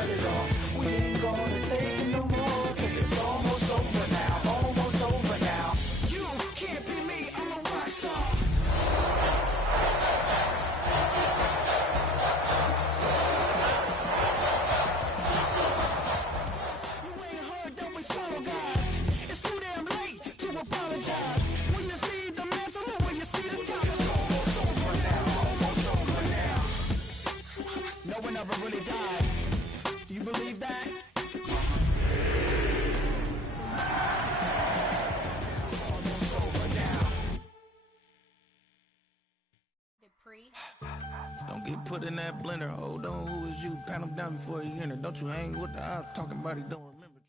set it off. We ain't gonna take it no more, 'cause it's almost over now, almost over now. You can't be me, I'm a rock star. You ain't heard, don't be slow, guys. It's too damn late to apologize. When you see the mantle, when you see the sky, it's almost over now, almost over now. No one ever really dies. You believe that? Almost over now. Don't get put in that blender. Hold on, who is you? Pat him down before he enter. Don't you hang with the ops talking about he don't remember.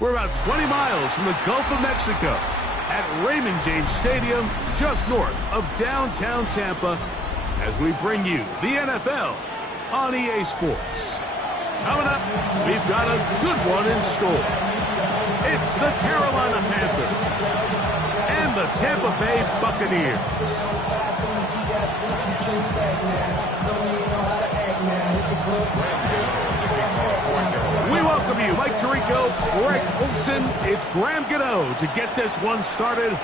We're about 20 miles from the Gulf of Mexico at Raymond James Stadium, just north of downtown Tampa, as we bring you the NFL on EA Sports. Coming up, we've got a good one in store. It's the Carolina Panthers and the Tampa Bay Buccaneers. We welcome you, Mike Tirico, Greg Olson. It's Graham Gano to get this one started.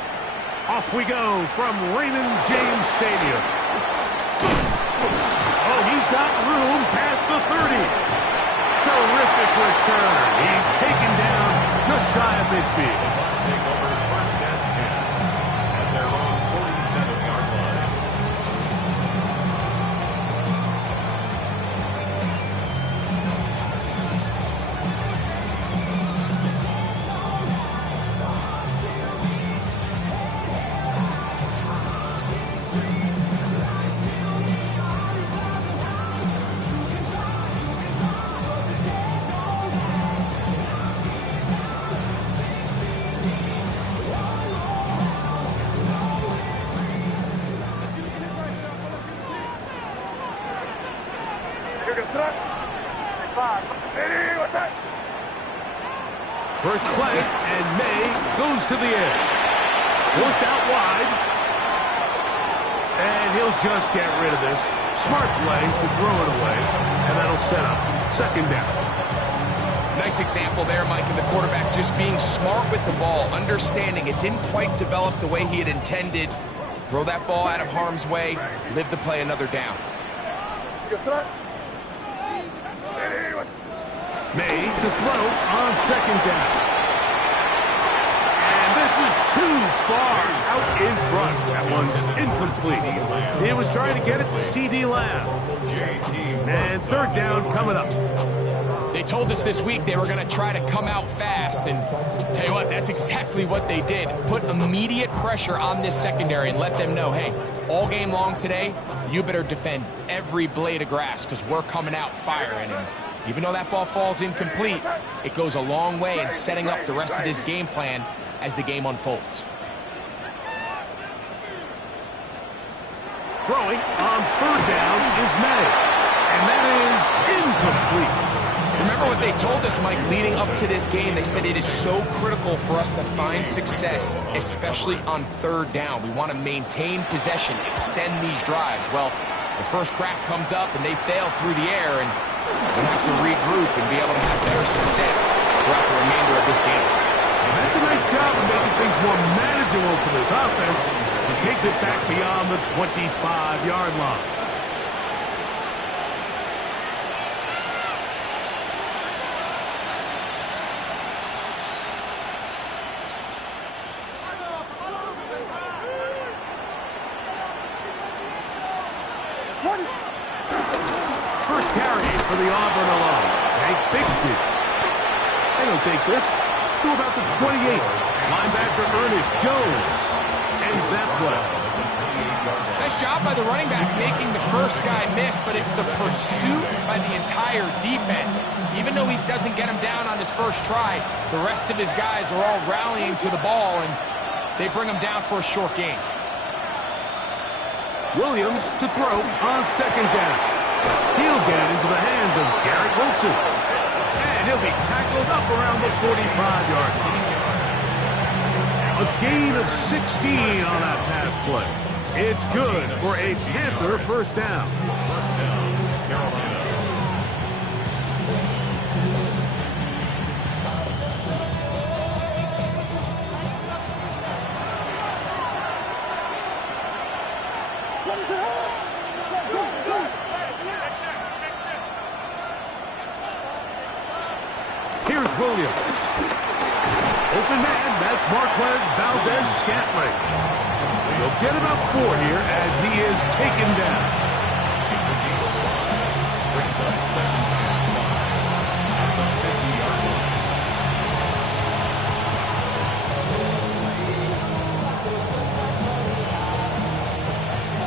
Off we go from Raymond James Stadium. Oh, he's got room past the 30. Terrific return. He's taken down just shy of midfield. Bucs take over first and 10 at their own 47-yard line. First play, and May goes to the air. Forced out wide. And he'll just get rid of this. Smart play to throw it away, and that'll set up second down. Nice example there, Mike, of the quarterback just being smart with the ball, understanding it didn't quite develop the way he had intended. Throw that ball out of harm's way, live to play another down. May to throw on second down. And this is too far out in front. That one's incomplete. He was trying to get it to C.D. Lamb. And third down coming up. They told us this week they were going to try to come out fast, and tell you what, that's exactly what they did. Put immediate pressure on this secondary and let them know, hey, all game long today, you better defend every blade of grass because we're coming out firing. And even though that ball falls incomplete, it goes a long way in setting up the rest of this game plan as the game unfolds. Throwing on third down is May, and that is incomplete. Remember what they told us, Mike, leading up to this game? They said it is so critical for us to find success, especially on third down. We want to maintain possession, extend these drives. Well, the first crack comes up and they fail through the air, and we have to regroup and be able to have better success throughout the remainder of this game. And that's a nice job of making things more manageable for this offense as he takes it back beyond the 25-yard line. First carry for the Auburn alum, Tank Bixby. And he'll take this to about the 28. Linebacker Ernest Jones ends that play. Nice job by the running back making the first guy miss, but it's the pursuit by the entire defense. Even though he doesn't get him down on his first try, the rest of his guys are all rallying to the ball, and they bring him down for a short gain. Williams to throw on second down. He'll get it into the hands of Garrett Wilson. And he'll be tackled up around the 45-yard line. A gain of 16 on that pass play. It's good for a Panther first down. First down, Carolina. Here's Williams. Open man, that's Marquez Valdez-Scantling. They'll get about 4 here as he is taken down. It's a gain of 5. Brings up 2nd and 5 at the 50-yard line.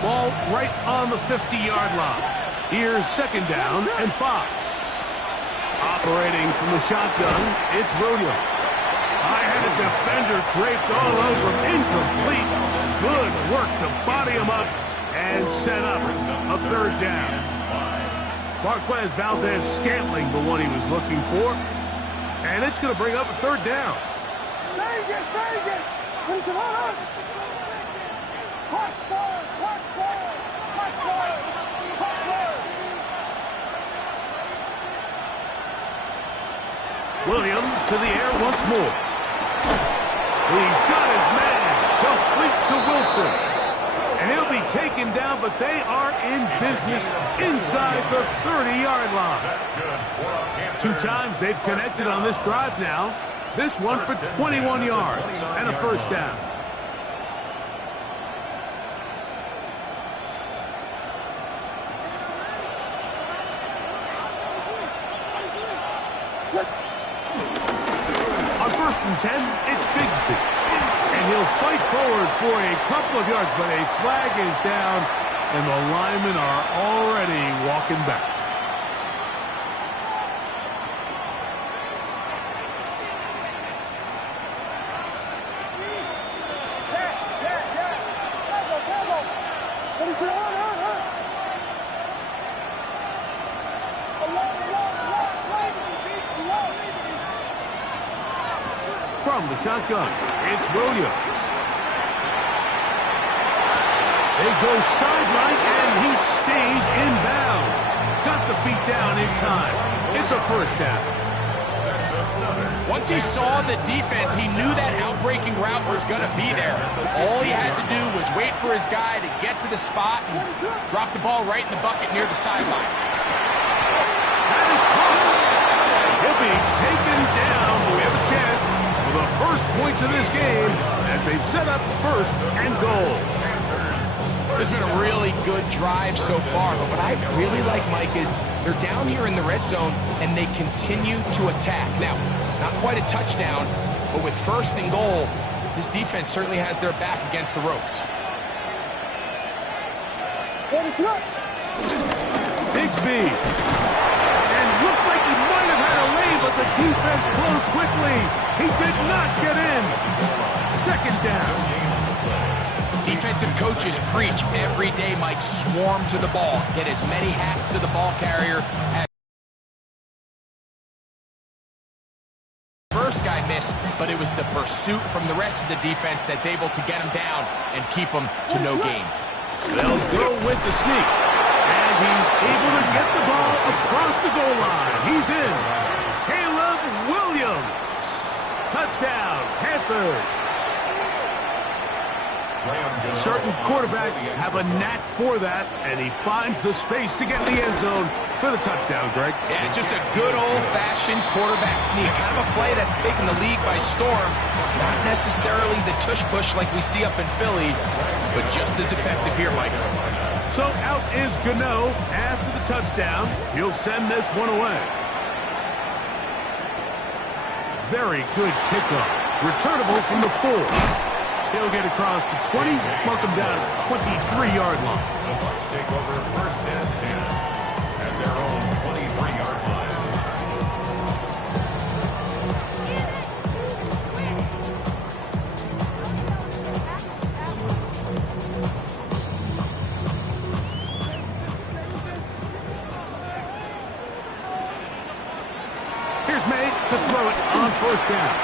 Ball right on the 50-yard line. Here's 2nd down and 5. Operating from the shotgun, it's Williams. I had a defender draped all over him. Incomplete. Good work to body him up and set up a 3rd down. Marquez Valdez-Scantling, the one he was looking for. And it's going to bring up a 3rd down. Vegas! What is it on? Williams to the air once more. He's got his man. Complete to Wilson. And he'll be taken down, but they are in business inside the 30-yard line. That's good. 2 times they've connected on this drive now. This one for 21 yards and a 1st down. On 1st and 10, it's Bigsby. And he'll fight forward for a couple of yards, but a flag is down, and the linemen are already walking back. What is it on? From the shotgun, it's Williams. They go sideline, and he stays in bounds. Got the feet down in time. It's a 1st down. Once he saw the defense, he knew that outbreaking route was going to be there. All he had to do was wait for his guy to get to the spot and drop the ball right in the bucket near the sideline. That is caught. He'll be taken down. We have a chance for the first points of this game as they've set up 1st and goal. This has been a really good drive so far, but what I really like, Mike, is they're down here in the red zone and they continue to attack. Now, not quite a touchdown, but with 1st and goal, this defense certainly has their back against the ropes. Bigsby. And looked like he might have had a lane, but the defense closed quickly. He did not get in. 2nd down. Defensive coaches preach every day, Mike, swarm to the ball. Get as many hats to the ball carrier as first guy missed, but it was the pursuit from the rest of the defense that's able to get him down and keep him to no gain. They'll go with the sneak. And he's able to get the ball across the goal line. He's in. Caleb Williams. Touchdown, Panthers. Certain quarterbacks have a knack for that, and he finds the space to get in the end zone for the touchdown, Greg. Yeah, just a good old-fashioned quarterback sneak. Kind of a play that's taken the league by storm. Not necessarily the tush-push like we see up in Philly, but just as effective here, Mike. So out is Gano after the touchdown. He'll send this one away. Very good kickoff. Returnable from the 4. He'll get across to 20, mark him down at the 23-yard line. The Bucs take over 1st and 10 at their own 23-yard line. Here's May to throw it on 1st down.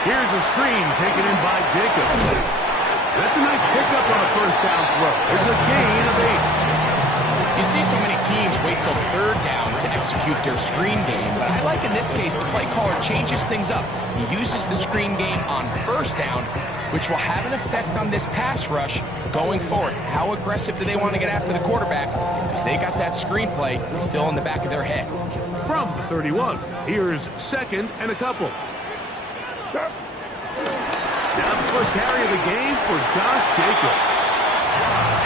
Here's a screen taken in by Jacobs. That's a nice pickup on a 1st down throw. It's a gain of 8. You see so many teams wait till 3rd down to execute their screen game, but I like in this case the play caller changes things up. He uses the screen game on 1st down which will have an effect on this pass rush going forward. How aggressive do they want to get after the quarterback? Because they got that screenplay still in the back of their head. From the 31, here's second and a couple. Now the first carry of the game for Josh Jacobs.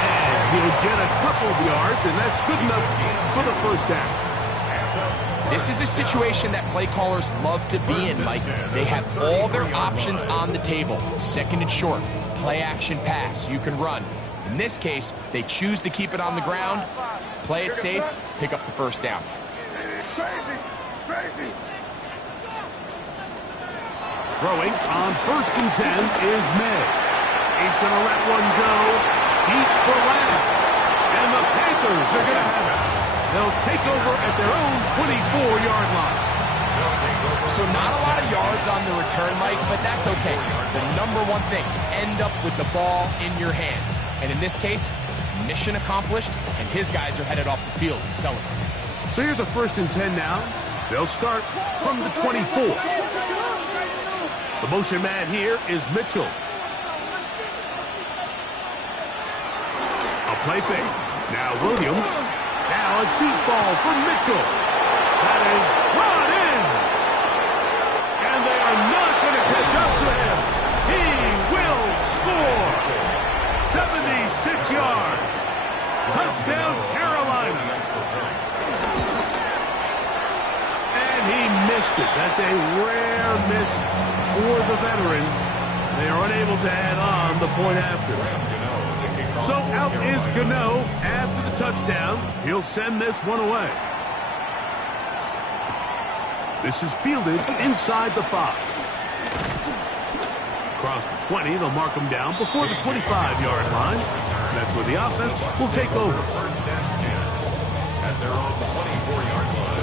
And he'll get a couple of yards, and that's good enough for the first down. This is a situation that play callers love to be in, Mike. They have all their options on the table. Second and short, play action pass, you can run. In this case, they choose to keep it on the ground, play it safe, pick up the first down. Throwing on first and 10 is May. He's going to let one go deep for Lamb. And the Panthers are going to have it. They'll take over at their own 24-yard line. So not a lot of yards on the return, Mike, but that's okay. The number one thing, end up with the ball in your hands. And in this case, mission accomplished, and his guys are headed off the field to celebrate. So here's a first and 10 now. They'll start from the 24. The motion man here is Mitchell. A play fake. Now Williams. Now a deep ball for Mitchell. That is brought in. And they are not going to catch up to him. He will score. 76 yards. Touchdown, Carolina. And he missed it. That's a rare miss for the veteran. They are unable to add on the point after. So out is Gano after the touchdown. He'll send this one away. This is fielded inside the 5. Across the 20, they'll mark him down before the 25-yard line. That's where the offense will take over. First and 10 at their own 24-yard line.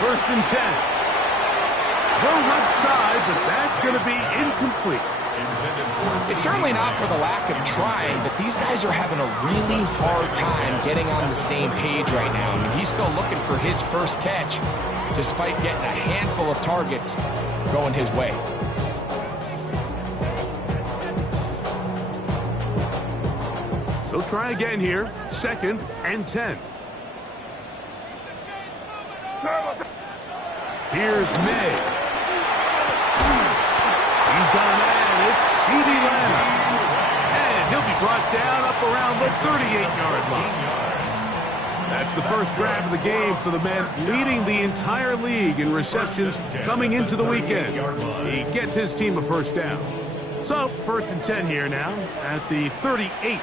First and 10. Throw left side, but that's going to be incomplete. It's certainly not for the lack of trying, but these guys are having a really hard time getting on the same page right now. I mean, he's still looking for his first catch, despite getting a handful of targets going his way. They'll try again here. Second and 10. Here's May. He's got a man. It's C.D. Lamb. And he'll be brought down up around the 38-yard line. That's the first grab of the game for the man leading the entire league in receptions coming into the weekend. He gets his team a first down. So, first and 10 here now at the 38.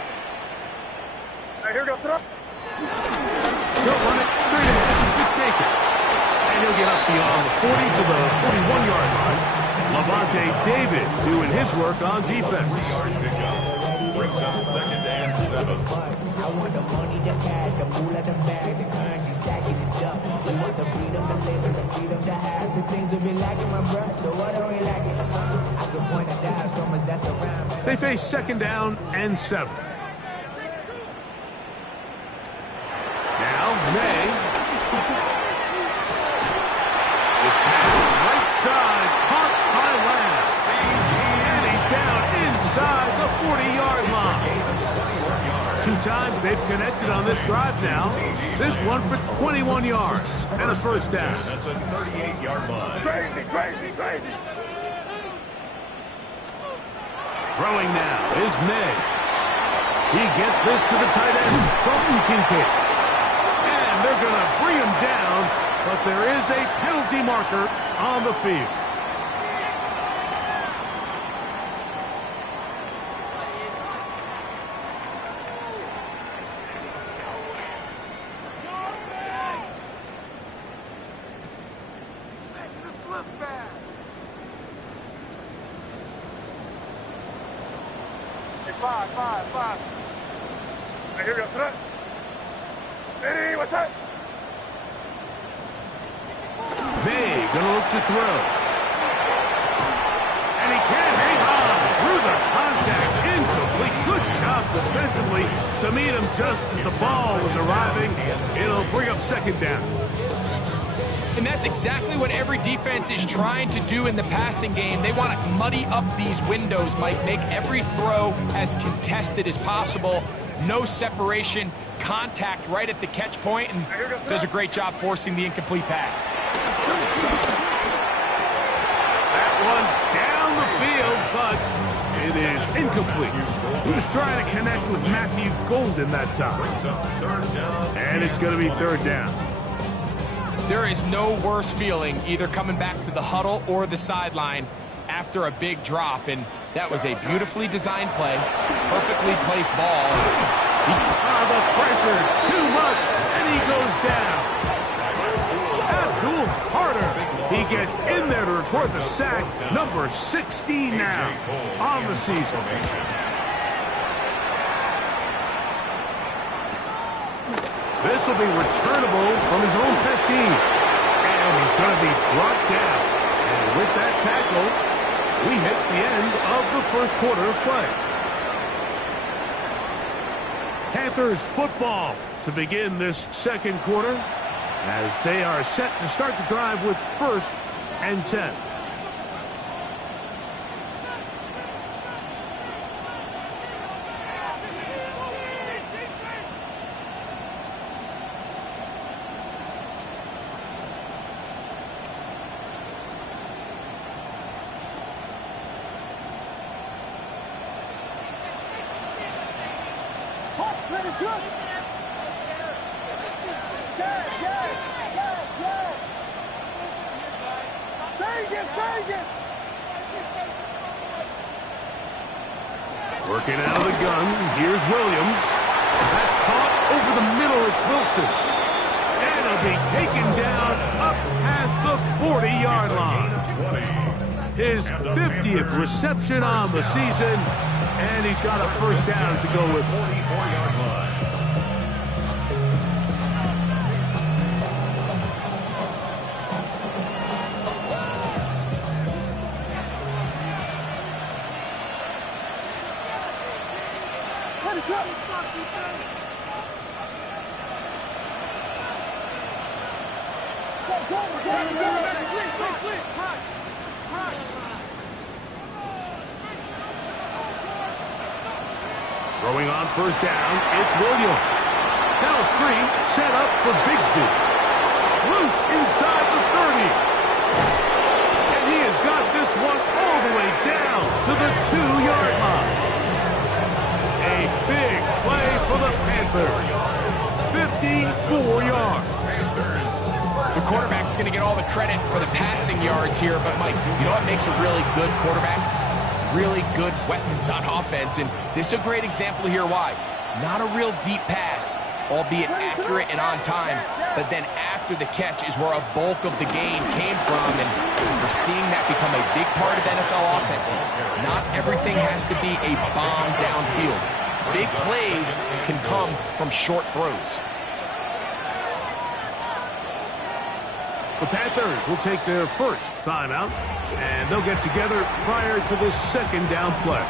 Here goes it up. He'll run it straight ahead to Jacobs. And he'll get up beyond the 40 to the 41-yard line. Levante David doing his work on defense. Brings up second and 7. I want the money, the cash, the pool at the bag, the currency stacking it up. We want the freedom to live and the freedom to have. The things we've been lacking, my bro, so what are we lacking? I can point it down so much that's around. They face second down and 7. Now, May. This pass right side, caught by Last. And he's down inside the 40-yard line. 2 times they've connected on this drive now. This one for 21 yards and a first down. That's a 38-yard line. Crazy. Throwing now is May. He gets this to the tight end, Dalton Kincaid. And they're going to bring him down, but there is a penalty marker on the field. Five. Here goes it up. May gonna look to throw. And he can't hang on through the contact. Incomplete. Good job defensively to meet him just as the ball was arriving. It'll bring up second down. And that's exactly what every defense is trying to do in the passing game. They want to muddy up these windows, Mike, make every throw as contested as possible. No separation, contact right at the catch point, and does a great job forcing the incomplete pass. That one down the field, but it is incomplete. He was trying to connect with Matthew Golden that time. And it's going to be third down. There is no worse feeling either coming back to the huddle or the sideline after a big drop, and that was a beautifully designed play, perfectly placed ball. The pressure, too much, and he goes down. Abdul Carter, he gets in there to record the sack, number 16 now on the season. This will be returnable from his own 15. And he's going to be brought down. And with that tackle, we hit the end of the first quarter of play. Panthers football to begin this second quarter as they are set to start the drive with 1st and 10. Working out of the gun, here's Williams. That's caught over the middle, it's Wilson. And it'll be taken down up past the 40-yard line. His 50th reception on the season, and he's got a first down to go with. 44-yard line. Throwing on first down, it's Williams. Now a screen set up for Bigsby. Loose inside the 30. And he has got this one all the way down to the 2-yard line. A big play for the Panthers. 54 yards. The quarterback's going to get all the credit for the passing yards here, but Mike, you know what makes a really good quarterback? Really good weapons on offense, and this is a great example here why. Not a real deep pass, albeit accurate and on time, but then after the catch is where a bulk of the gain came from, and we're seeing that become a big part of NFL offenses. Not everything has to be a bomb downfield. Big plays can come from short throws. The Panthers will take their first timeout, and they'll get together prior to the second down play.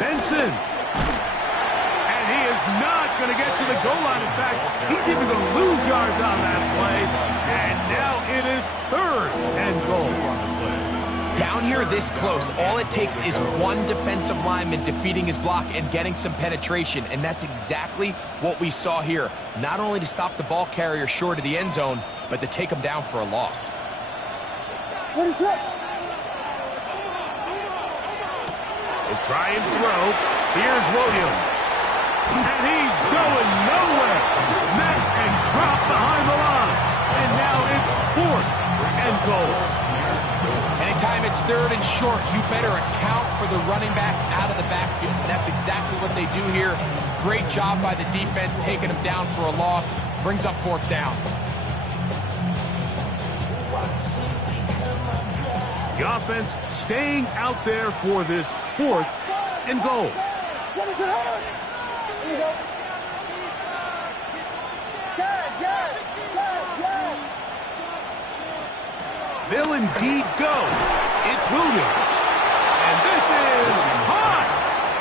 Benson. Going to get to the goal line. In fact, he's even going to lose yards on that play. And now it is 3rd and goal. Down here this close, all it takes is one defensive lineman defeating his block and getting some penetration, and that's exactly what we saw here. Not only to stop the ball carrier short of the end zone, but to take him down for a loss. What is that? They'll try and throw. Here's Williams. And he's going nowhere. Met and dropped behind the line. And now it's 4th and goal. Anytime it's 3rd and short, you better account for the running back out of the backfield. And that's exactly what they do here. Great job by the defense, taking him down for a loss. Brings up 4th down. The offense staying out there for this 4th and goal. They'll indeed go. It's Williams. And this is hot.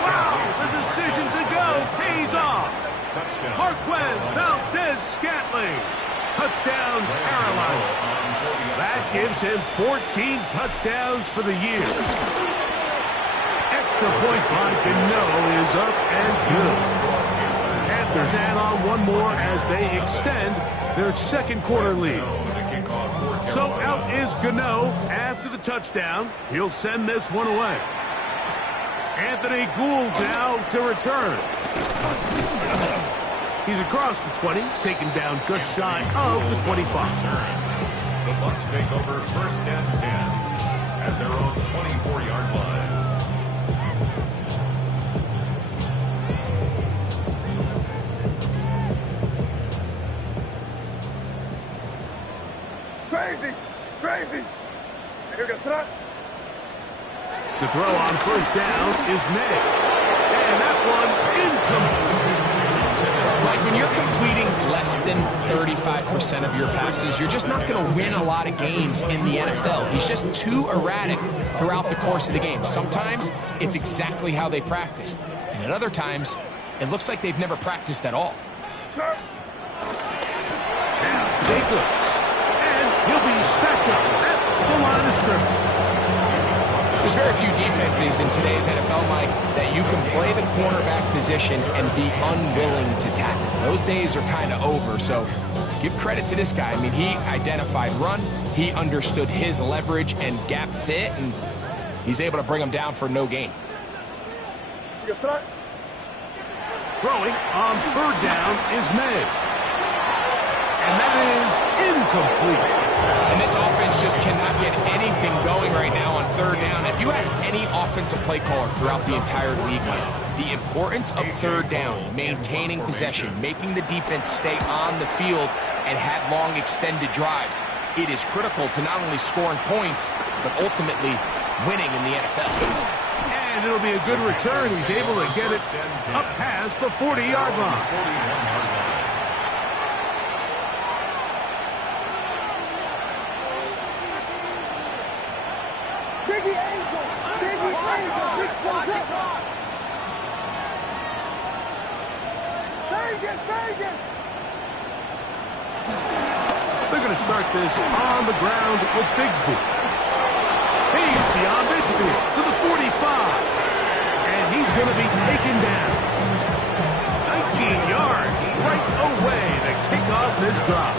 Wow, the decision to go pays off. Marquez Valdez-Scantling. Touchdown, Carolina. That gives him 14 touchdowns for the year. Extra point by Gano is up and good. Panthers add on one more as they extend their 2nd quarter lead. So out is Gano after the touchdown. He'll send this one away. Anthony Gould now to return. He's across the 20, taken down just shy of the 25. The Bucs take over 1st and 10 at their own 24-yard line. Crazy. You're gonna sit up. To throw on 1st down is May. And that one incomplete. Like when you're completing less than 35% of your passes, you're just not going to win a lot of games in the NFL. He's just too erratic throughout the course of the game. Sometimes it's exactly how they practiced. And at other times, it looks like they've never practiced at all. Now, Jacobs. He'll be stacked up at the line of scrimmage. There's very few defenses in today's NFL, Mike, that you can play the cornerback position and be unwilling to tackle. Those days are kind of over, so give credit to this guy. I mean, he identified run, he understood his leverage and gap fit, and he's able to bring him down for no gain. Throwing on 3rd down is May. And that is incomplete. And this offense just cannot get anything going right now on 3rd down. If you ask any offensive play caller throughout the entire league, Mike, the importance of 3rd down, maintaining possession, making the defense stay on the field and have long extended drives, it is critical to not only scoring points, but ultimately winning in the NFL. And it'll be a good return. He's able to get it up past the 40-yard line. Biggie Angel, big comes up. Vegas. They're going to start this on the ground with Bigsby. He's beyond midfield to the 45. And he's going to be taken down. 19 yards right away to kick off this drive.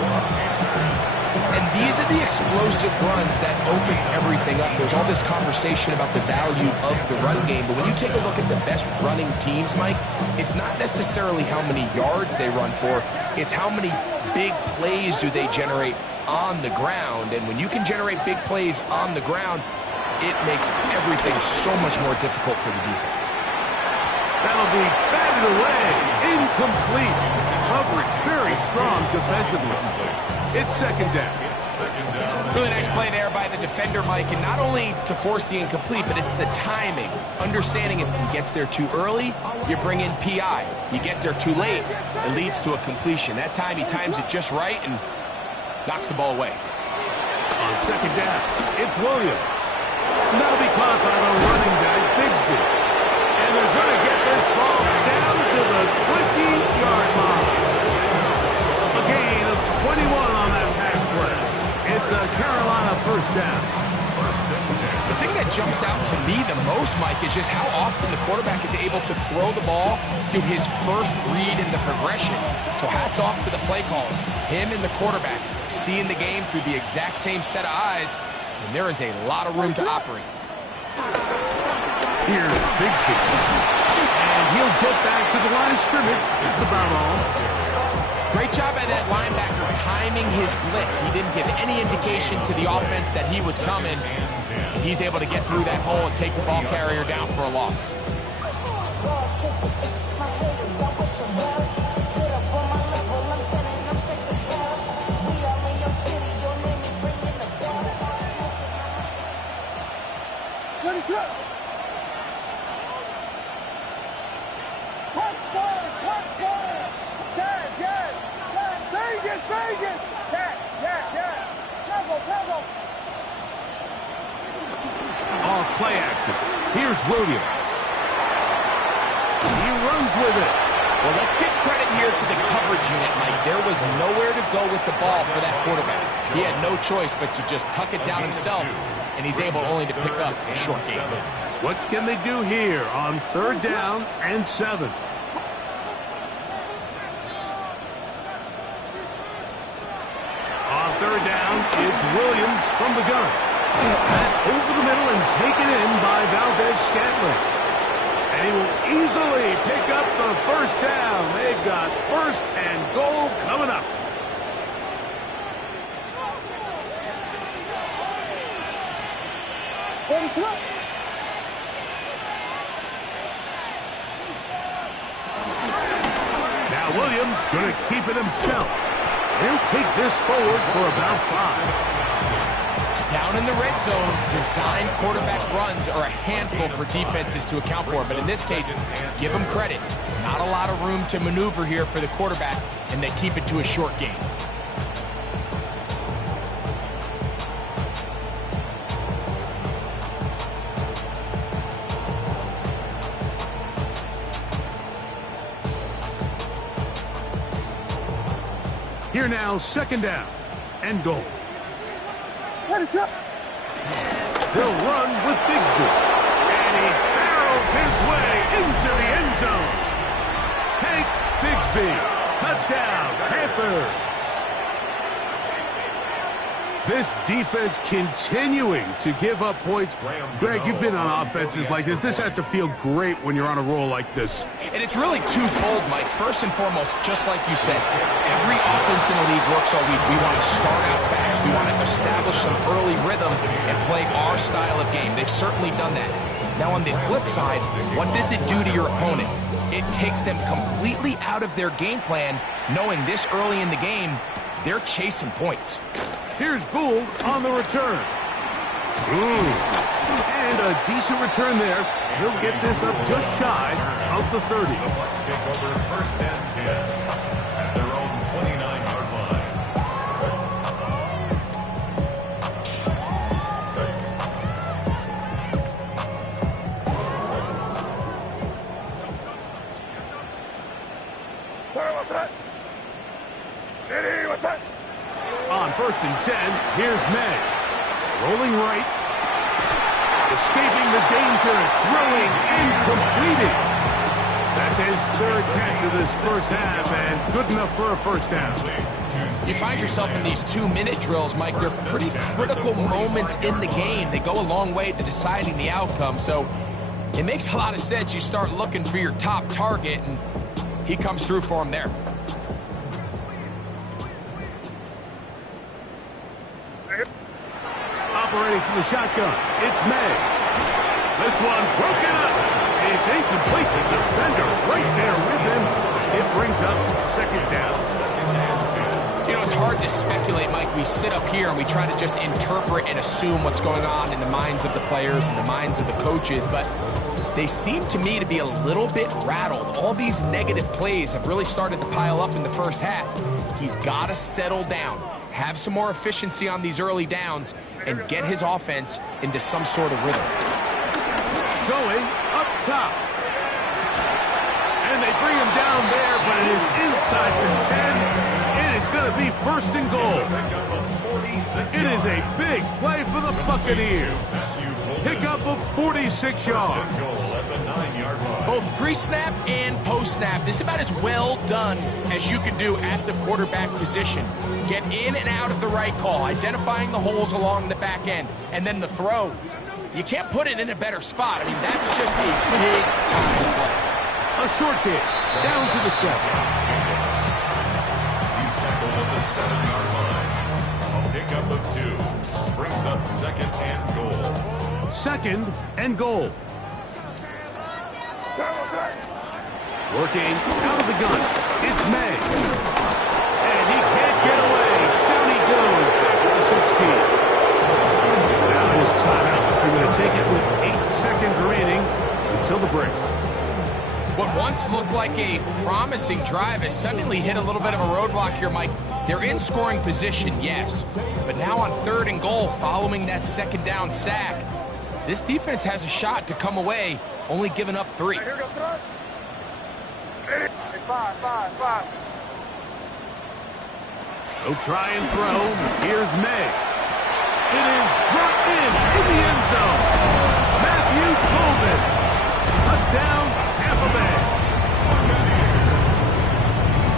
And these are the explosive runs that open everything up. There's all this conversation about the value of the run game, but when you take a look at the best running teams, Mike, it's not necessarily how many yards they run for, it's how many big plays do they generate on the ground. And when you can generate big plays on the ground, it makes everything so much more difficult for the defense. That'll be batted away. Incomplete. Coverage very strong defensively. It's 2nd down. Really nice play there by the defender, Mike, and not only to force the incomplete, but it's the timing. Understanding if he gets there too early, you bring in PI. You get there too late, it leads to a completion. That time he times it just right and knocks the ball away. On 2nd down, it's Williams. And that'll be caught by the running back, Bigsby. And they're going to get this ball down to the 20-yard line. A gain of 21 on that pass play. It's a Carolina 1st down. The thing that jumps out to me the most, Mike, is just how often the quarterback is able to throw the ball to his first read in the progression. So hats off to the play caller. Him and the quarterback seeing the game through the exact same set of eyes, and there is a lot of room to operate. Here's Bigsby. And he'll get back to the line of scrimmage. That's about all. Great job by that linebacker timing his blitz. He didn't give any indication to the offense that he was coming. He's able to get through that hole and take the ball carrier down for a loss. Off play action. Here's Williams. He runs with it. Well, let's give credit here to the coverage unit, Mike. There was nowhere to go with the ball for that quarterback. He had no choice but to just tuck it down himself, and he's able only to pick up a short gain. What can they do here on 3rd down and 7? On 3rd down, it's Williams from the gun. That's over the middle and taken in by Valdez-Scantling. And he will easily pick up the 1st down. They've got 1st and goal coming up. Now Williams going to keep it himself. He'll take this forward for about 5. Down in the red zone, design quarterback runs are a handful for defenses to account for. But in this case, give them credit. Not a lot of room to maneuver here for the quarterback, and they keep it to a short gain. Here now, 2nd down and goal. They'll run with Bigsby. And he barrels his way into the end zone. Hank Bigsby. Touchdown, Panthers. This defense continuing to give up points. Greg, you've been on offenses like this. This has to feel great when you're on a roll like this. And it's really twofold, Mike. First and foremost, just like you said, every offense in the league works all week. We want to start out fast. We want to establish some early rhythm and play our style of game. They've certainly done that. Now on the flip side, what does it do to your opponent? It takes them completely out of their game plan, knowing this early in the game, they're chasing points. Here's Gould on the return. And a decent return there. He'll get this up just shy of the 30. The Bucs take over 1st and 10 at their own 29-yard line. On 1st and 10, here's May. Rolling right. Escaping the danger, throwing and completing. That's his 3rd catch of this 1st half, and good enough for a 1st down. You find yourself in these 2-minute drills, Mike. They're pretty critical moments in the game. They go a long way to deciding the outcome, so it makes a lot of sense. You start looking for your top target, and he comes through for him there. Operating from the shotgun, it's May. This one broken up. It's incomplete. The defender's right there with him. It brings up 2nd down. You know, it's hard to speculate, Mike. We sit up here and we try to just interpret and assume what's going on in the minds of the players and the minds of the coaches, but they seem to me to be a little bit rattled. All these negative plays have really started to pile up in the 1st half. He's got to settle down, have some more efficiency on these early downs, and get his offense into some sort of rhythm. Going up top. And they bring him down there, but it is inside the 10. It is going to be 1st and goal. It is a big play for the Buccaneers. Pickup of 46 yards. Both pre-snap and post-snap. This is about as well done as you can do at the quarterback position. Get in and out of the right call, identifying the holes along the back end, and then the throw. You can't put it in a better spot. I mean, that's just a big-time play. A short kick, down to the 7. 7-yard line. A pickup of 2 brings up 2nd and goal. 2nd and goal. Working out of the gun. It's May. And he can't get away. Down he goes. Back to the 16. Now his timeout. They're going to take it with 8 seconds remaining until the break. What once looked like a promising drive has suddenly hit a little bit of a roadblock here, Mike. They're in scoring position, yes. But now on 3rd and goal, following that 2nd down sack, this defense has a shot to come away, only giving up 3. They'll try and throw. Here's May. It is brought in the end zone. Matthew Colvin. Touchdown, Tampa Bay.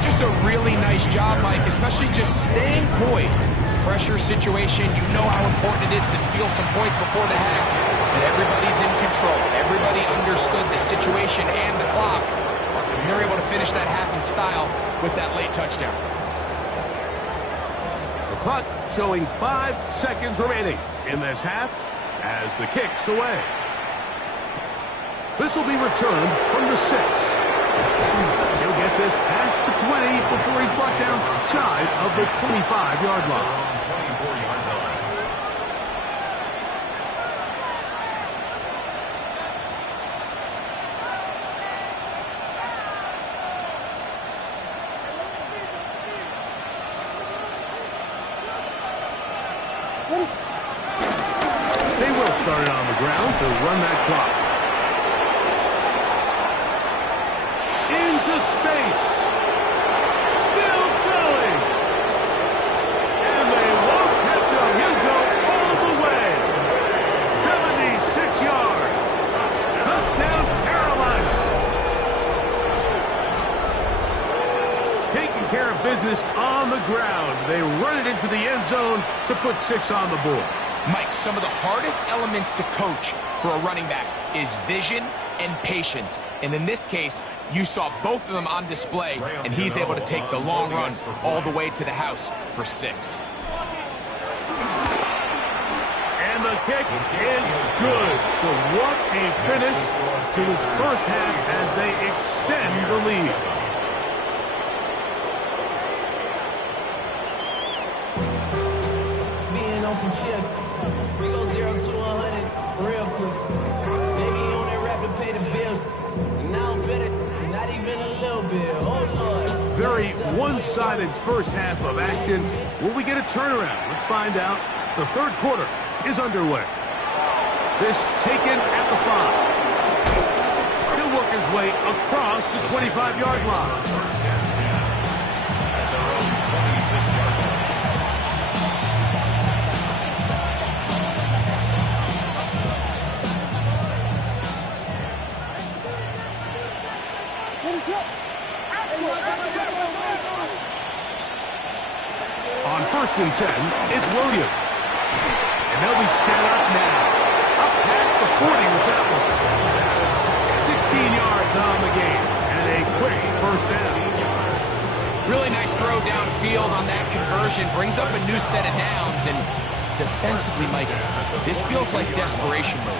Just a really nice job, Mike, especially just staying poised. Pressure situation, you know how important it is to steal some points before the half. But everybody's in control. Everybody understood the situation and the clock. And they're able to finish that half in style with that late touchdown. The clock showing 5 seconds remaining in this half as the kick's away. This will be returned from the 6. He'll get this past the 20 before he's brought down shy of the 25-yard line. 24-yard line. They will start it on the ground to run that clock. Into space. Still going. And they won't catch him. He'll go all the way. 76 yards. Touchdown, Carolina. Taking care of business on the ground. They run it into the end zone to put 6 on the board. Mike, some of the hardest elements to coach for a running back is vision and patience. And in this case, you saw both of them on display, and he's able to take the long run all the way to the house for 6. And the kick is good. So what a finish to his first half as they extend the lead. Being on some shit. We go 0 to 100 real quick. Maybe you on that rap to pay the bills. And I don't fit it, not even a little bit. Oh, Lord. Very one-sided first half of action. Will we get a turnaround? Let's find out. The 3rd quarter is underway. This taken at the 5. He'll work his way across the 25-yard line. First and 10 at their own 26-yard line. On 1st and 10, it's Williams. And they'll be set up now. Up past the 40 with that one. 16 yards on the game. And a quick first down. Really nice throw downfield on that conversion. Brings up a new set of downs. And defensively, Mike, this feels like desperation mode.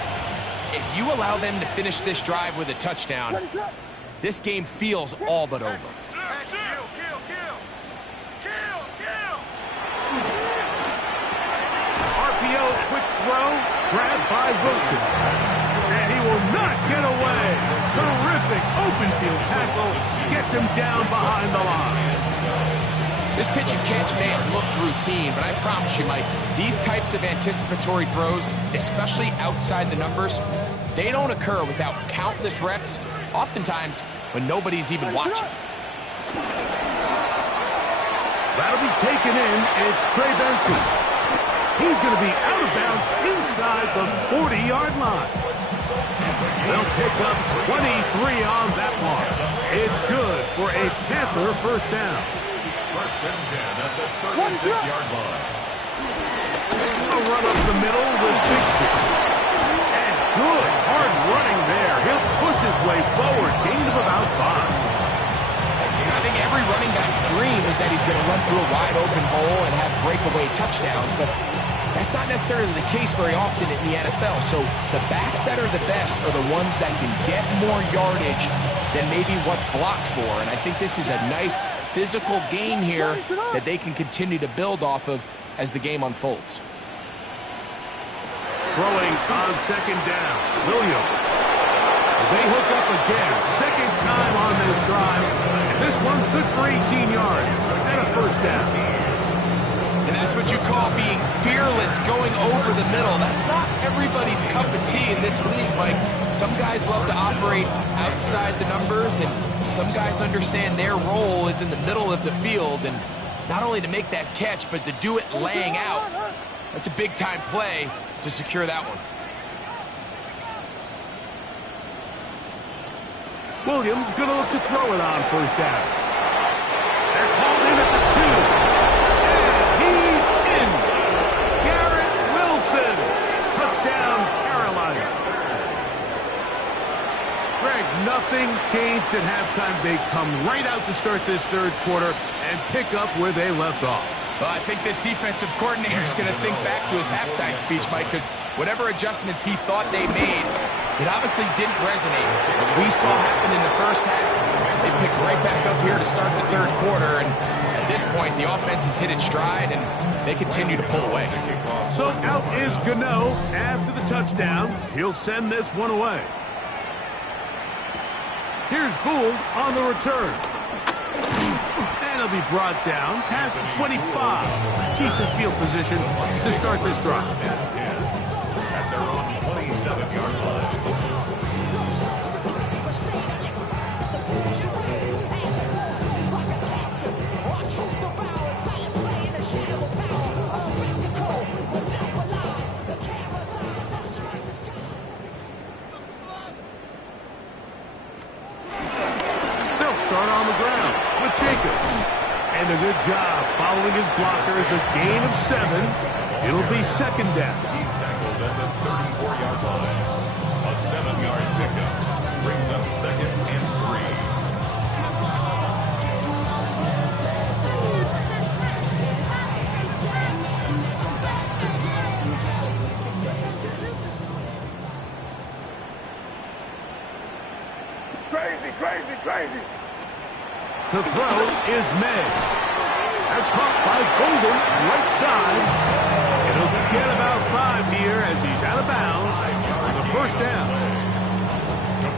If you allow them to finish this drive with a touchdown, this game feels all but over. RPO, quick throw, grabbed by Wilson. And he will not get away. Terrific open field tackle. Gets him down behind the line. This pitch and catch may have looked routine, but I promise you, Mike, these types of anticipatory throws, especially outside the numbers, they don't occur without countless reps, oftentimes when nobody's even watching. That'll be taken in. It's Trey Benson. He's going to be out of bounds inside the 40-yard line. They'll pick up 23 on that one. It's good for a Panther first down. First and 10 at the 36-yard line. A run up the middle with Bixby. And good hard running there. He'll push his way forward. Gain of about 5. I think every running back's dream is that he's going to run through a wide open hole and have breakaway touchdowns, but that's not necessarily the case very often in the NFL. So the backs that are the best are the ones that can get more yardage than maybe what's blocked for. And I think this is a nice physical game here that they can continue to build off of as the game unfolds. Throwing on second down, Williams. They hook up again, second time on this drive, and this one's good for 18 yards and a first down. And that's what you call being fearless, going over the middle. That's not everybody's cup of tea in this league, Mike. Some guys love to operate outside the numbers, and some guys understand their role is in the middle of the field, and not only to make that catch, but to do it laying out. That's a big-time play to secure that one. Williams going to look to throw it on first down. They're called in at the 2. He's in. Garrett Wilson. Touchdown, Carolina. Greg, nothing changed at halftime. They come right out to start this third quarter and pick up where they left off. Well, I think this defensive coordinator is going to think back to his halftime speech, Mike, because whatever adjustments he thought they made, it obviously didn't resonate. What we saw happen in the first half, they picked right back up here to start the third quarter, and at this point, the offense has hit its stride, and they continue to pull away. So out is Gano after the touchdown. He'll send this one away. Here's Gould on the return. And he'll be brought down past the 25. Decent field position to start this drive. At their own 27-yard line. Start on the ground with Jacobs. And a good job following his blockers. A gain of 7. It'll be second down. He's tackled at the 34-yard line. A 7-yard pickup brings up second and 3. Crazy. To throw is May. That's caught by Golden, right side. And he'll get about 5 here as he's out of bounds for the first down.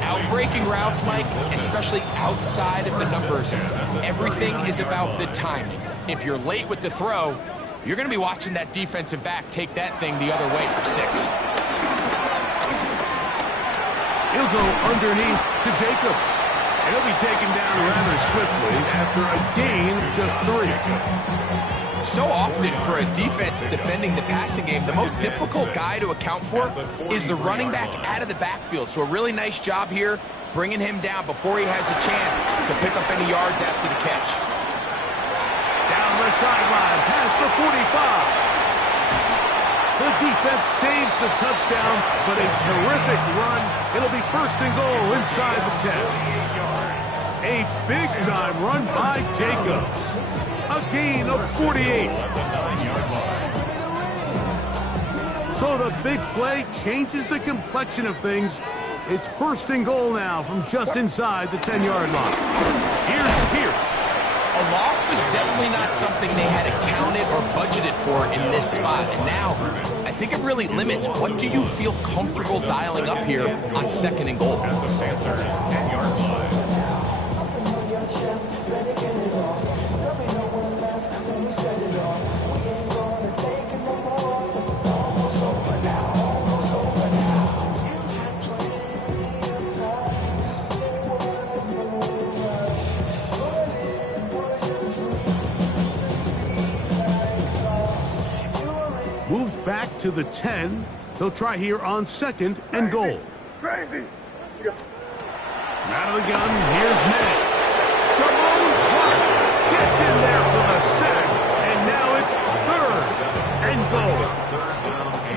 Outbreaking routes, Mike, especially outside of the numbers, everything is about the timing. If you're late with the throw, you're going to be watching that defensive back take that thing the other way for 6. He'll go underneath to Jacob. And he'll be taken down rather swiftly after a gain of just 3. So often for a defense defending the passing game, the most difficult guy to account for is the running back out of the backfield. So a really nice job here bringing him down before he has a chance to pick up any yards after the catch. Down the sideline, past the 45. The defense saves the touchdown, but a terrific run. It'll be first and goal inside the 10. A big-time run by Jacobs. A gain of 48. So the big play changes the complexion of things. It's first and goal now from just inside the 10-yard line. Here's Pierce. A loss was definitely not something they had accounted or budgeted for in this spot. And now, I think it really limits what do you feel comfortable dialing up here on second and goal. At the Panthers' 10-yard line. Moved back to the 10. They'll try here on second and goal. Crazy. Out of the gun, here's May. Jerome Clark gets in there for the sack, and now it's third and goal.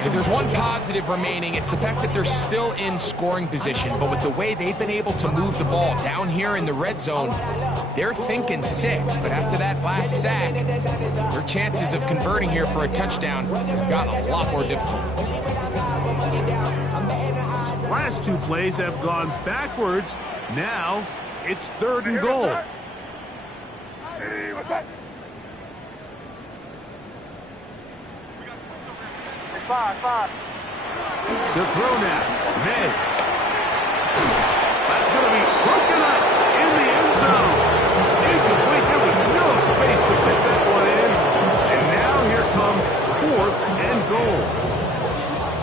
If there's one positive remaining, it's the fact that they're still in scoring position. But with the way they've been able to move the ball down here in the red zone, They're thinking 6, but after that last sack, their chances of converting here for a touchdown have gotten a lot more difficult. Last 2 plays have gone backwards. Now it's 3rd and goal. To throw now, May. That's going to be broken up in the end zone. Incomplete. There was no space to fit that one in. And now here comes 4th and goal.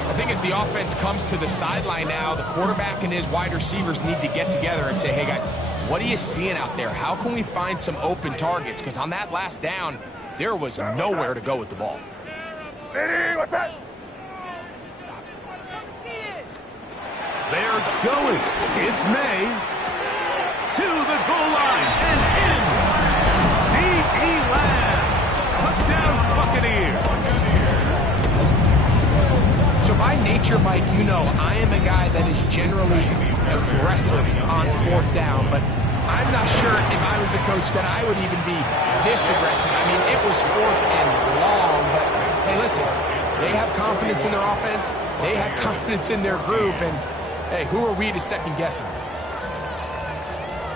I think as the offense comes to the sideline now, the quarterback and his wide receivers need to get together and say, hey, guys, what are you seeing out there? How can we find some open targets? Because on that last down, there was nowhere to go with the ball. What's that? They're going. It's May to the goal line and in. C.E. Lamb. Touchdown Buccaneers. So by nature, Mike, you know I am a guy that is generally aggressive on 4th down, but I'm not sure if I was the coach that I would even be this aggressive. I mean, it was 4th and long, but hey, listen, they have confidence in their offense. They have confidence in their group, and hey, who are we to second guess them?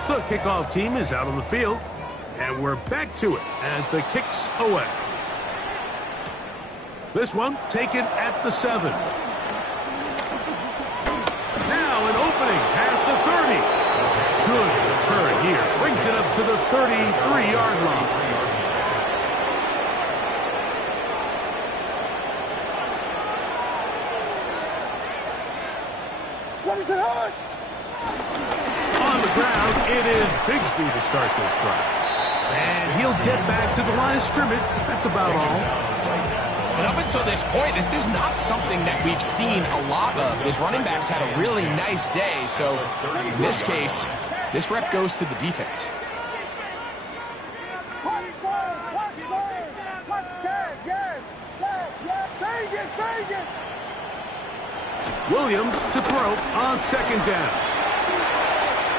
The kickoff team is out on the field, and we're back to it as the kick's away. This one taken at the 7. Now an opening past the 30. Good return here. Brings it up to the 33-yard line. What is it hurt? On the ground, it is Bigsby to start this drive. And he'll get back to the line of scrimmage. That's about all. And up until this point, this is not something that we've seen a lot of. His running backs had a really nice day. So in this case, this rep goes to the defense. Williams to throw on 2nd down.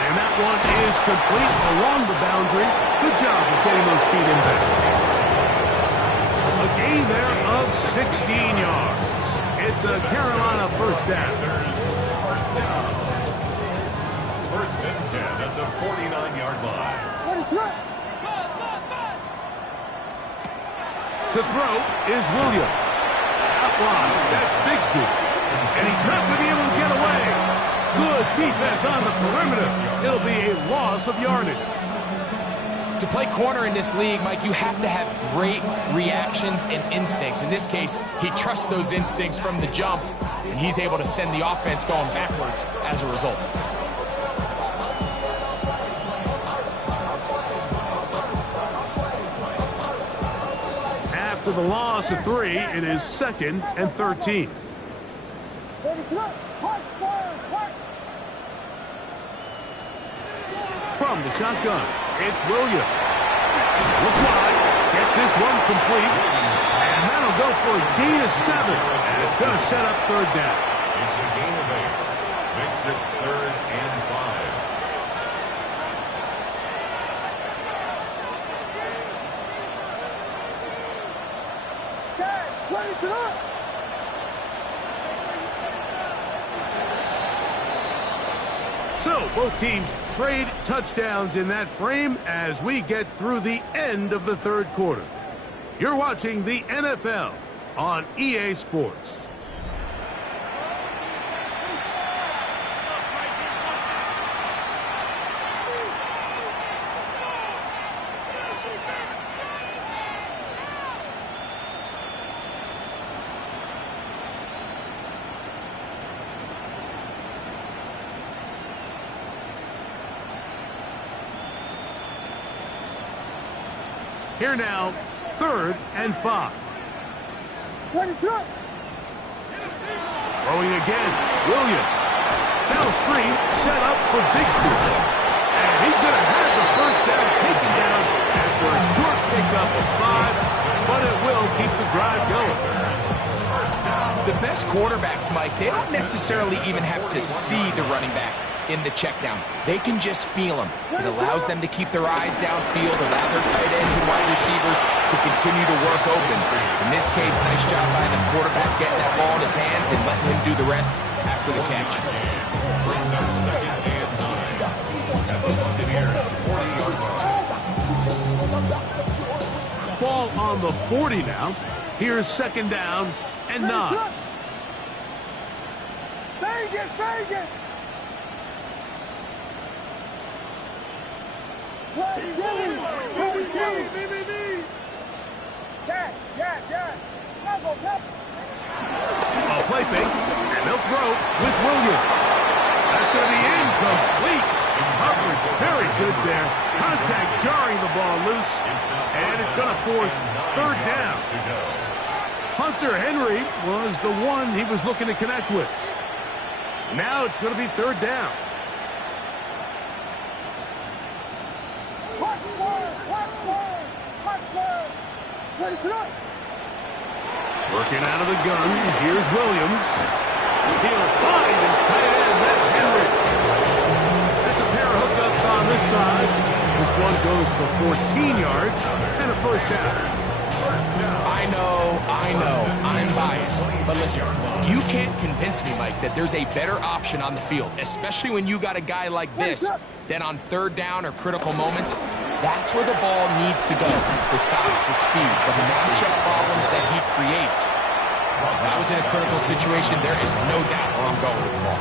And that one is complete along the boundary. Good job of getting those feet in back. A gain there of 16 yards. It's a Carolina 1st down. First and 10 at the 49-yard line. What is that? To throw is Williams. Outline, that's Bigsby. And he's not going to be able to get away. Good defense on the perimeter. It'll be a loss of yardage. To play corner in this league, Mike, you have to have great reactions and instincts. In this case, he trusts those instincts from the jump, and he's able to send the offense going backwards as a result. After the loss of 3, it is 2nd and 13. From the shotgun, it's Williams. Looks wide. Get this one complete. And that'll go for a gain of 7. And it's going to set up 3rd down. It's a gain of 8. Makes it 3rd and 5. What is it up? So both teams trade touchdowns in that frame as we get through the end of the 3rd quarter. You're watching the NFL on EA Sports. Here now, 3rd and 5. What is up? Throwing again, Williams. Now screen set up for Bigsby. And he's going to have the 1st down taken down after a short pickup of 5, but it will keep the drive going. The best quarterbacks, Mike, they don't necessarily even have to see the running back. in the check down. They can just feel him. It allows them to keep their eyes downfield, allow their tight ends and wide receivers to continue to work open. In this case, nice job by the quarterback getting that ball in his hands and letting him do the rest after the catch. Brings up 2nd and 9 at the Buccaneers' 40-yard line. Ball on the 40 now. Here's 2nd down and 9. Vegas! A play fake, and they'll throw with Williams. That's going to be incomplete. Coverage very good there. Contact jarring the ball loose, and it's going to force 3rd down. Hunter Henry was the one he was looking to connect with. Now it's going to be 3rd down. Working out of the gun, here's Williams. He'll find his tight end, that's Henry. That's a pair of hookups on this drive. This one goes for 14 yards and a 1st down. I know, I'm biased. But listen, you can't convince me, Mike, that there's a better option on the field, especially when you got a guy like this, than on 3rd down or critical moments. That's where the ball needs to go. The size, the speed, the matchup problems that he creates. If I was in a critical situation, there is no doubt where I'm going with the ball.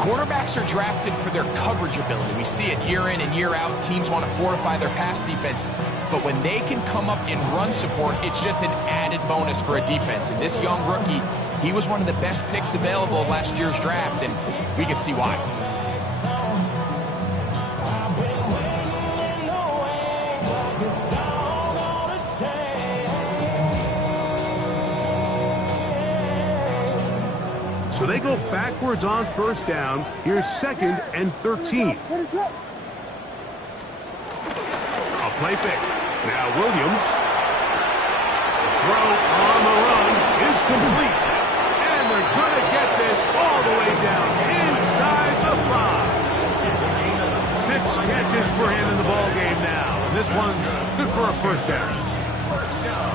Quarterbacks are drafted for their coverage ability. We see it year in and year out. Teams want to fortify their pass defense. But when they can come up in run support, it's just an added bonus for a defense. And this young rookie, he was one of the best picks available last year's draft, and we can see why. So they go backwards on 1st down. Here's 2nd and 13. A play fake. Now Williams. Throw on the run is complete. And they're going to get this all the way down inside the 5. 6 catches for him in the ballgame now. This one's good for a 1st down.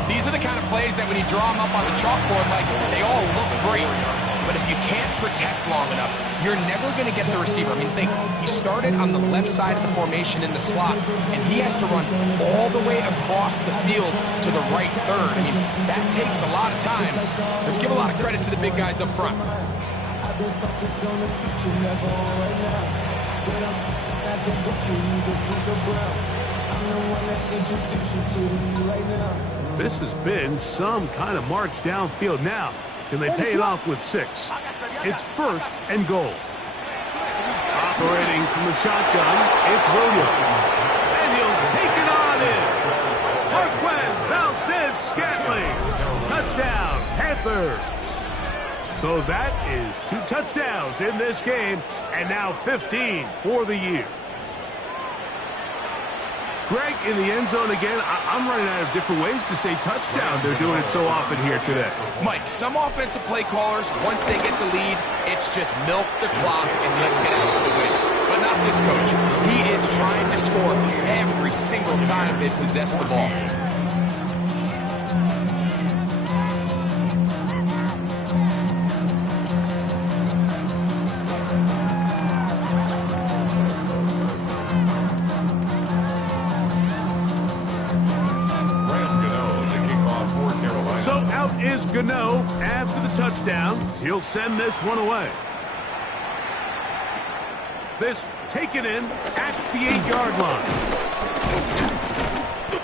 These are the kind of plays that when you draw them up on the chalkboard, like, they all look great. But if you can't protect long enough, you're never going to get the receiver. I mean, think, he started on the left side of the formation in the slot, and he has to run all the way across the field to the right 3rd. I mean, that takes a lot of time. Let's give a lot of credit to the big guys up front. This has been some kind of march downfield now. Can they pay it off with 6? It's 1st and goal. Operating from the shotgun, it's Williams. And he'll take it on in. Marquez Valdez-Scantling. Touchdown, Panthers. So that is 2 touchdowns in this game, and now 15 for the year. Greg, in the end zone again, I'm running out of different ways to say touchdown. They're doing it so often here today. Mike, some offensive play callers, once they get the lead, it's just milk the clock and let's get out for the win. But not this coach. He is trying to score every single time they possess the ball. Is Gano after the touchdown. He'll send this one away. This taken in at the 8-yard line.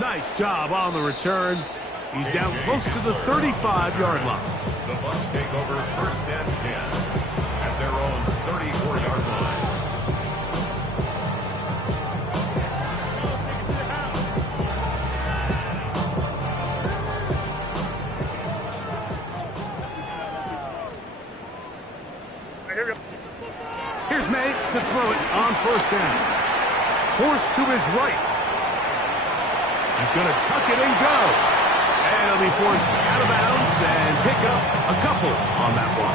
Nice job on the return. He's down close to the 35-yard line. The Bucs take over 1st and 10 at their own 34-yard line. Here's May to throw it on 1st down. Forced to his right. He's going to tuck it and go. And he'll be forced out of bounds and pick up a couple on that one.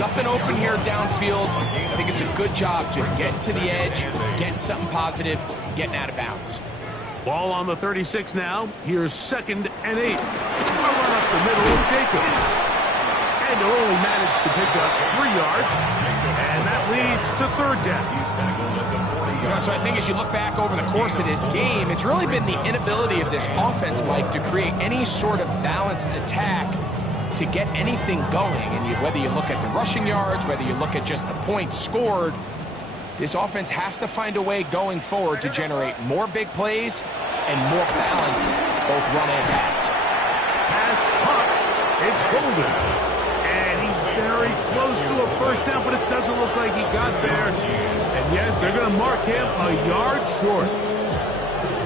Nothing open here downfield. I think it's a good job just getting to the edge, getting something positive, getting out of bounds. Ball on the 36 now. Here's 2nd and 8. A run up the middle of Jacobs. And he'll only manage to pick up 3 yards. And that leads to 3rd down. You know, so I think as you look back over the course of this game, it's really been the inability of this offense, Mike, to create any sort of balanced attack to get anything going. And whether you look at the rushing yards, whether you look at just the points scored, this offense has to find a way going forward to generate more big plays and more balance, both run and pass. Pass punt. It's Golden. And he's very close to a 1st down, but it doesn't look like he got there. And yes, they're going to mark him a yard short.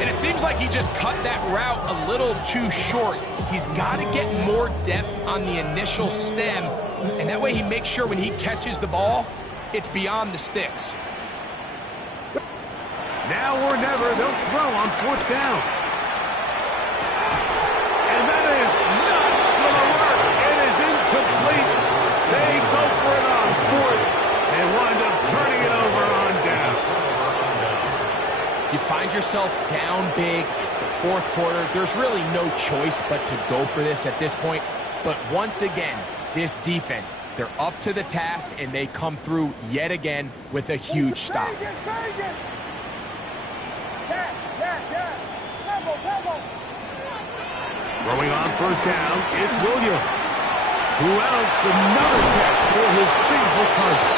And it seems like he just cut that route a little too short. He's got to get more depth on the initial stem, and that way he makes sure when he catches the ball, it's beyond the sticks. Now or never, they'll throw on 4th down. And that is not going to work. It is incomplete. They go for it on 4th and wind up turning it over on down. You find yourself down big. It's the 4th quarter. There's really no choice but to go for this at this point. But once again, this defense, they're up to the task, and they come through yet again with a huge stop. Throwing on 1st down, it's Williams, who outs another catch for his favorite target.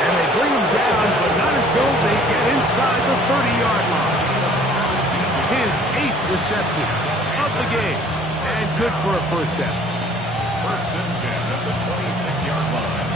And they bring him down, but not until they get inside the 30-yard line. His 8th reception of the game, and good for a 1st down. 1st and 10 at the 26-yard line.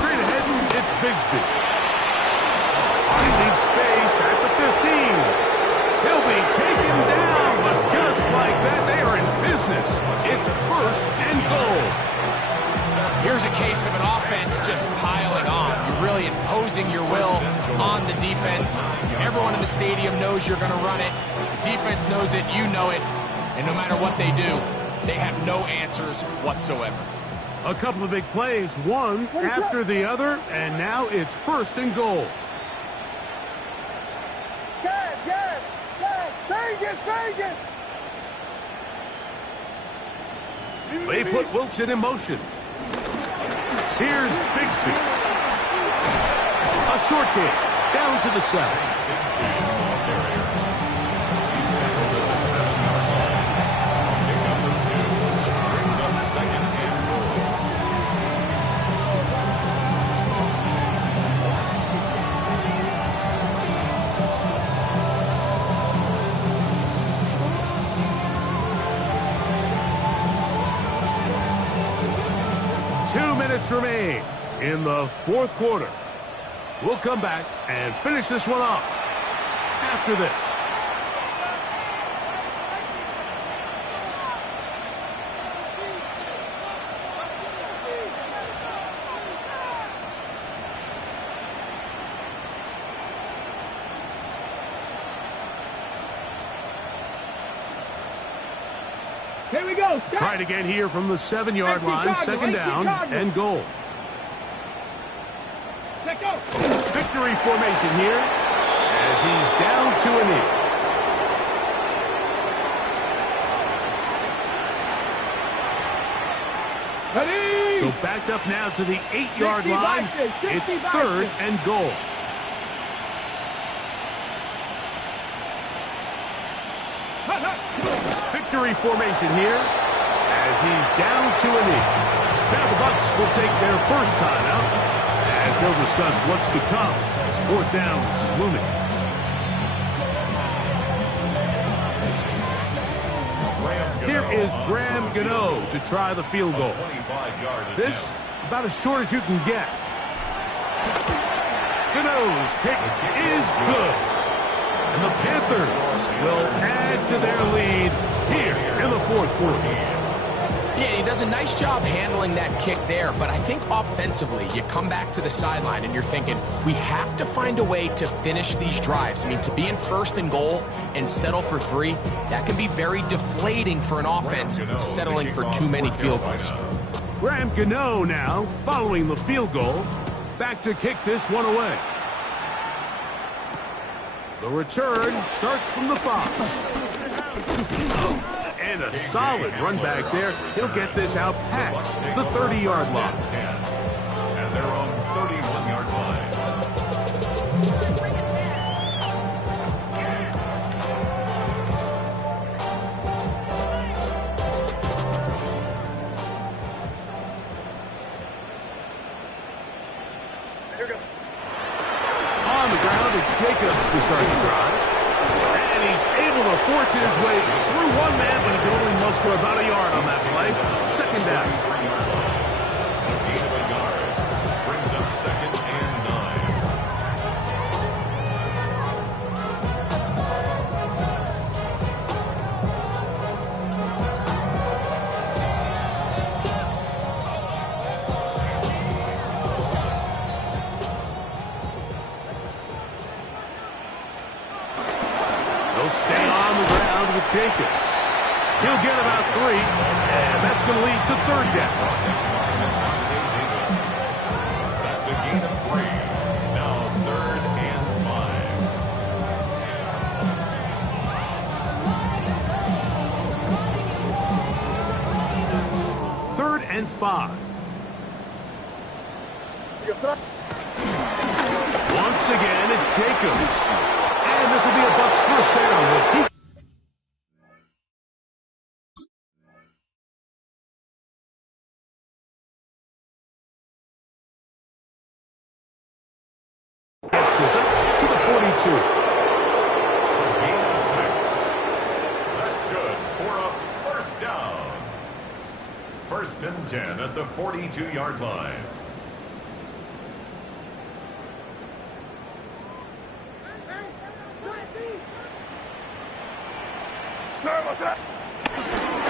Straight ahead, it's Bigsby. Finding space at the 15. He'll be taken down, but just like that, they are in business. It's 1st and goal. Here's a case of an offense just piling on. You're really imposing your will on the defense. Everyone in the stadium knows you're going to run it. The defense knows it, you know it. And no matter what they do, they have no answers whatsoever. A couple of big plays, one after the other, and now it's 1st and goal. Yes, Vegas! They put Wilson in motion. Here's Bigsby. A short game, down to the 7. Remain in the 4th quarter. We'll come back and finish this one off after this. Here we go. Try it again here from the 7-yard line. 2nd down and goal. Victory formation here as he's down to a knee. Ready? So backed up now to the 8-yard line. It's 3rd and goal. Victory formation here as he's down to a knee. Now the Bucs will take their first timeout as they'll discuss what's to come as 4th down is looming. Here is Graham Gano to try the field goal. This, about as short as you can get. Gano's kick is good. And the Panthers will add to their lead here in the fourth quarter. Yeah, he does a nice job handling that kick there, but I think offensively, you come back to the sideline and you're thinking, we have to find a way to finish these drives. I mean, to be in first and goal and settle for 3, that can be very deflating for an offense settling for too many field goals. Graham Gano now following the field goal. Back to kick this one away. The return starts from the 5. And a solid run back there. He'll get this out past the 30-yard line. And they're on 31-yard line. On the ground, it's Jacobs to start the drive. And he's able to force his way through one man, but he can only muster about a yard on that play. Second down. A gain of a yard brings up 2nd and 9. They'll stay on the ground with Jacobs. He'll get about 3, and that's going to lead to 3rd down. That's a gain of 3. Now 3rd and 5. 3rd and 5. Once again, it's Jacobs. And this will be a Bucs first down. Gets this up to the 42. Gain of 6. That's good for a first down. 1st and 10 at the 42-yard line.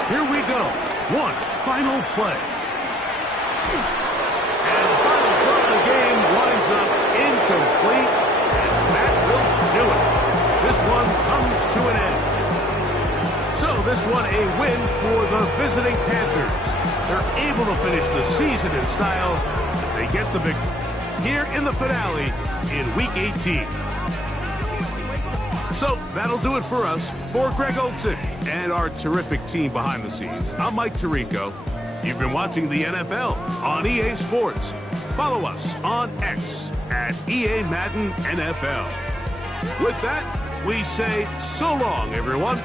Here we go. One final play. And the final play of the game winds up incomplete. And that will do it. This one comes to an end. So this one a win for the visiting Panthers. They're able to finish the season in style as they get the victory here in the finale in Week 18. So that'll do it for us. For Greg Olson and our terrific team behind the scenes, I'm Mike Tirico. You've been watching the NFL on EA Sports. Follow us on X at EA Madden NFL. With that, we say so long, everyone.